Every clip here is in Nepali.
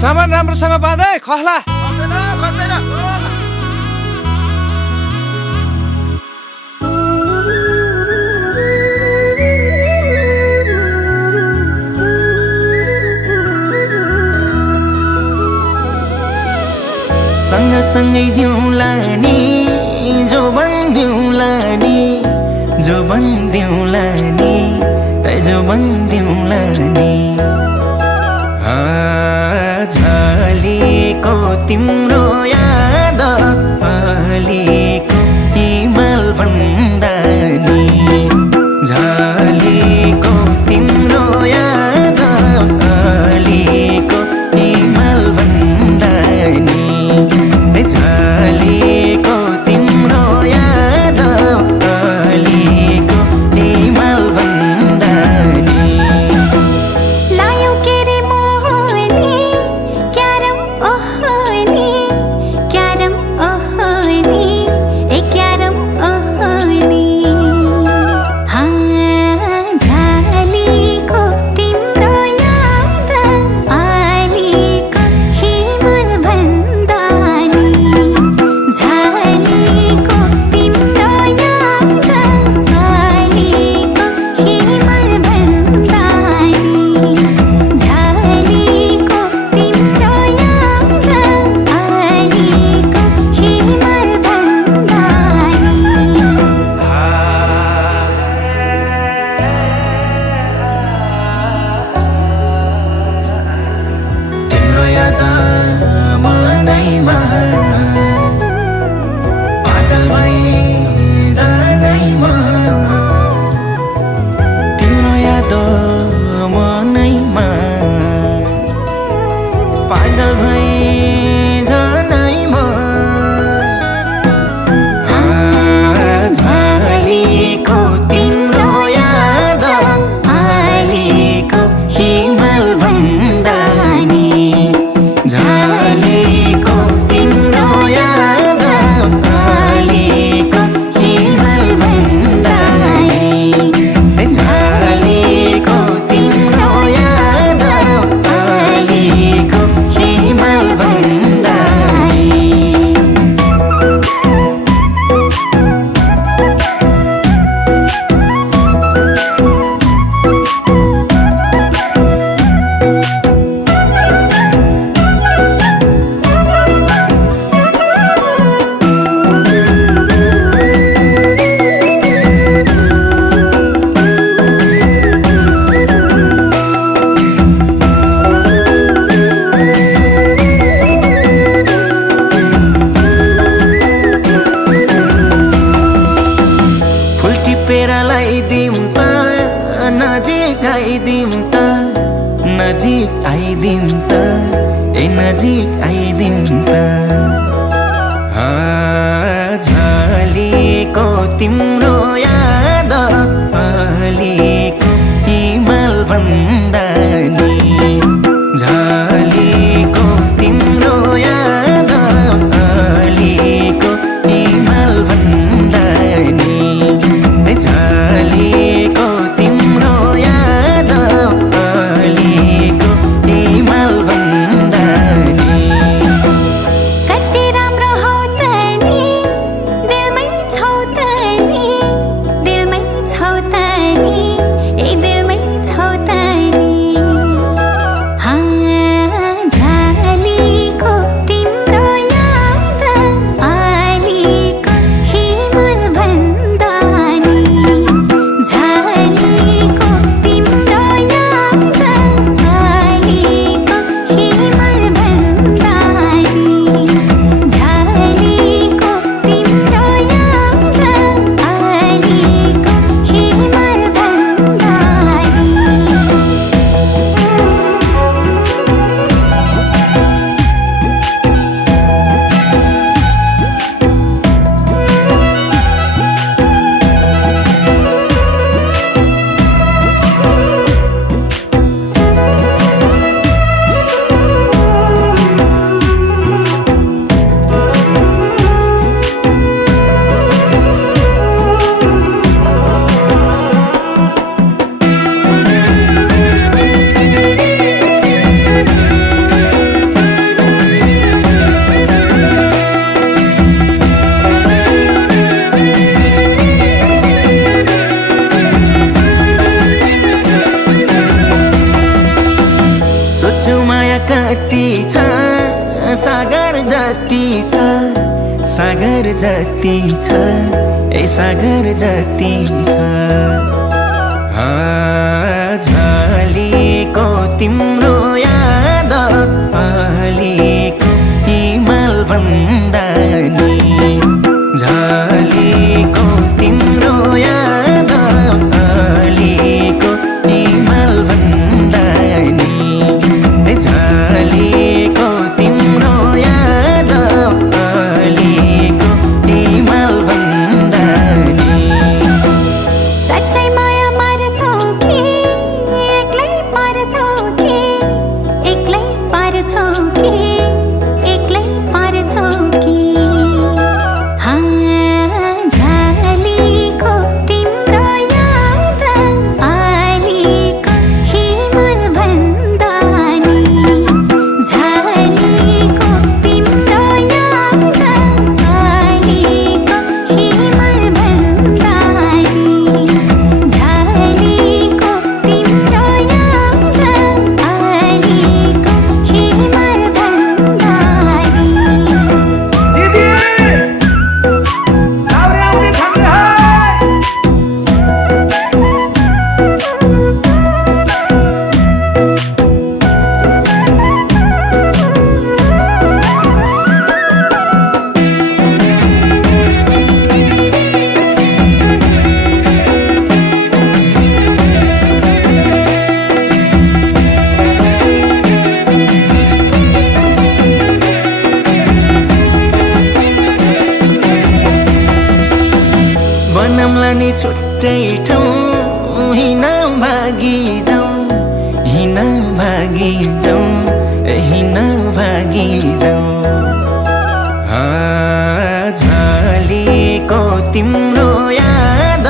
सामान राम्रोसँग बाँधे खस्ला सँगसँगै जिउँला नि जो बन्दिउँला नि जो बन्दिउँला नि जो बन्दिउँला नि झलेको तिम्रो याद अलिको हिमाल भन्दा नि झलेको तिम्रो याद अलिको हिमाल भन्दा नि झलेको तिम्रो याद अलिको हिमाल भन्दा नि लायौ के रे मोहनी क्यारम ओहनी ए क्यारम ओहनी झलेको तिम्रो याद अलिको हिमाल भन्दा नि झलेको तिम्रो याद अलिको हिमाल भन्दा नि झलेको तिम्रो याद अलिको हिमाल भन्दा तिम्रो याद मनैमा पागल भई जानैमा तिम्रो याद मनैमा पागल भई जानैमा झलेको तिम्रो याद अलिको हिमाल भन्दा नि झलेको तिम्रो याद अलिको हिमाल भन्दा नि झलेको तिम्रो याद अलिको हिमाल भन्दा नि फुल टिपेर लगाइदिउँ त नजिक आइदिउँ त नजिक आइदिउँ त नजिक आइदिउँ त झलेको तिम्रो याद अलिको हिमाल भन्दा नि झलेको तिम्रो याद अलिको हिमाल भन्दा नि झलेको तिम्रो याद अलिको हिमाल भन्दा नि कति राम्रो हौ त नि दिलमै छौ त नि सागर जति छ ए सागर जति छ झलेको तिम्रो याद अलिको हिमाल भन्दा नि झलेको तिम्रो याद अलिको हिमाल भन्दा नि झलेको तिम्रो याद अलिको हिमाल भन्दा नि चट्टै माया मार्छौ कि एक्लै पार्छौ कि एक्लै पार्छौ कि एक्लै पार्छौ कि झलेको तिम्रो याद अलिको हिमाल भन्दा नि झलेको तिम्रो याद अलिको हिमाल भन्दा नि झलेको तिम्रो याद अलिको हिमाल भन्दा नि दिदी लाउरे आउने छन् है बनौला नि छुट्टै ठाउँ हिँड भागी जाउँ हिँड भागी जाउँ हिँड भागी जाउँ झलेको तिम्रो याद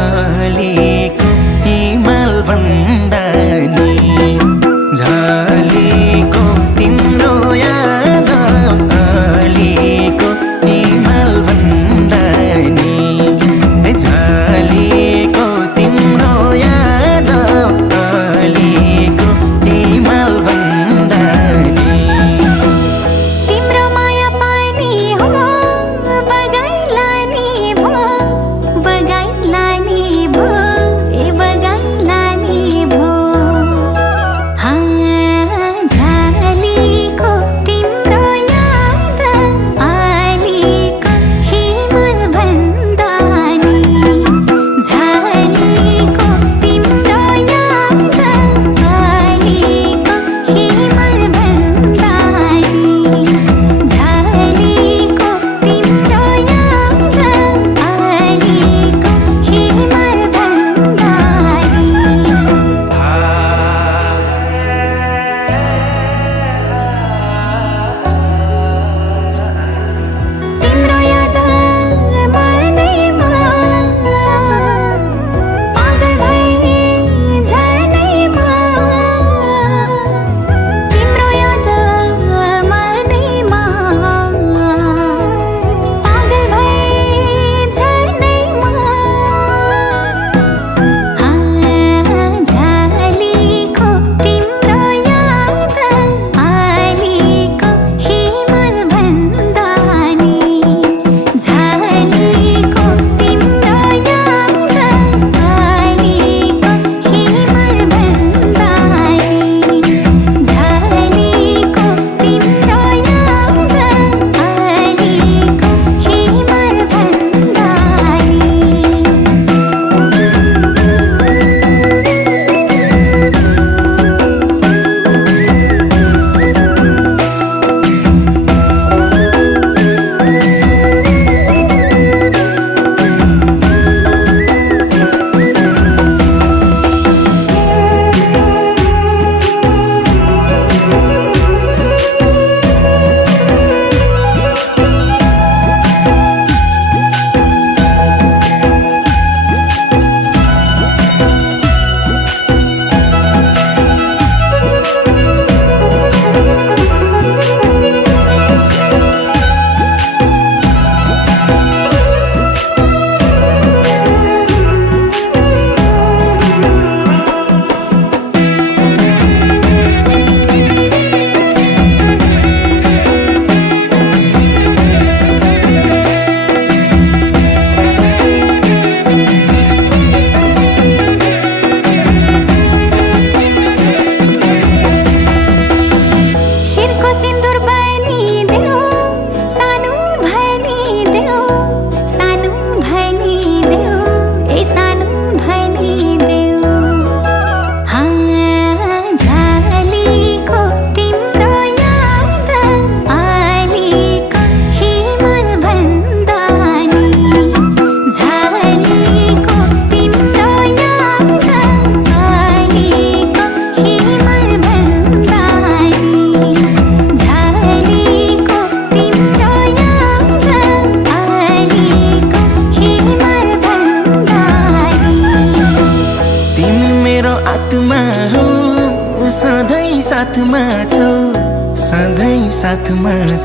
अलिको हिमाल भन्दा नि झलेको तिम्रो याद अलिको हिमाल भन्दा नि झलेको तिम्रो याद अलिको हिमाल भन्दा नि तिम्रो माया पानी हो बगाइला नि भो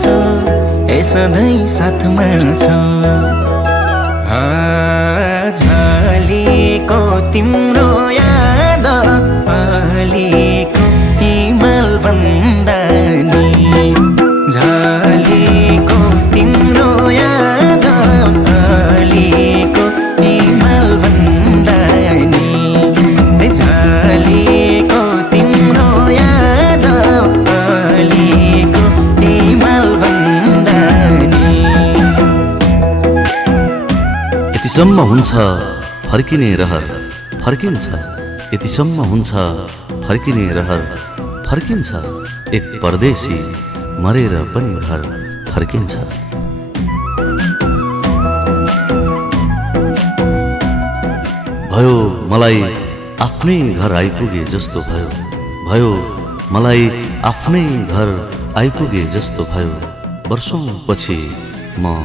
छौ ए सधैँ साथमा छौ झलेको तिम्रो याद अलिको हिमाल भन्दा नि झलेको तिम्रो याद अलिको हिमाल भन्दा नि झलेको तिम्रो याद अलिको हिमाल भन्दा नि यतिसम्म हुन्छ फर्किने रहर फर्किन्छ यतिसम्म हुन्छ फर्किने रहर फर्किन्छ एक परदेशी मरेर पनि घर फर्किन्छ भयो मलाई आफ्नै घर आइपुगे जस्तो भयो मलाई आफ्नै घर आइपुगे जस्तो भयो वर्षौं पछि म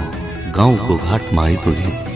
गाउँको घाटमा आइपुगे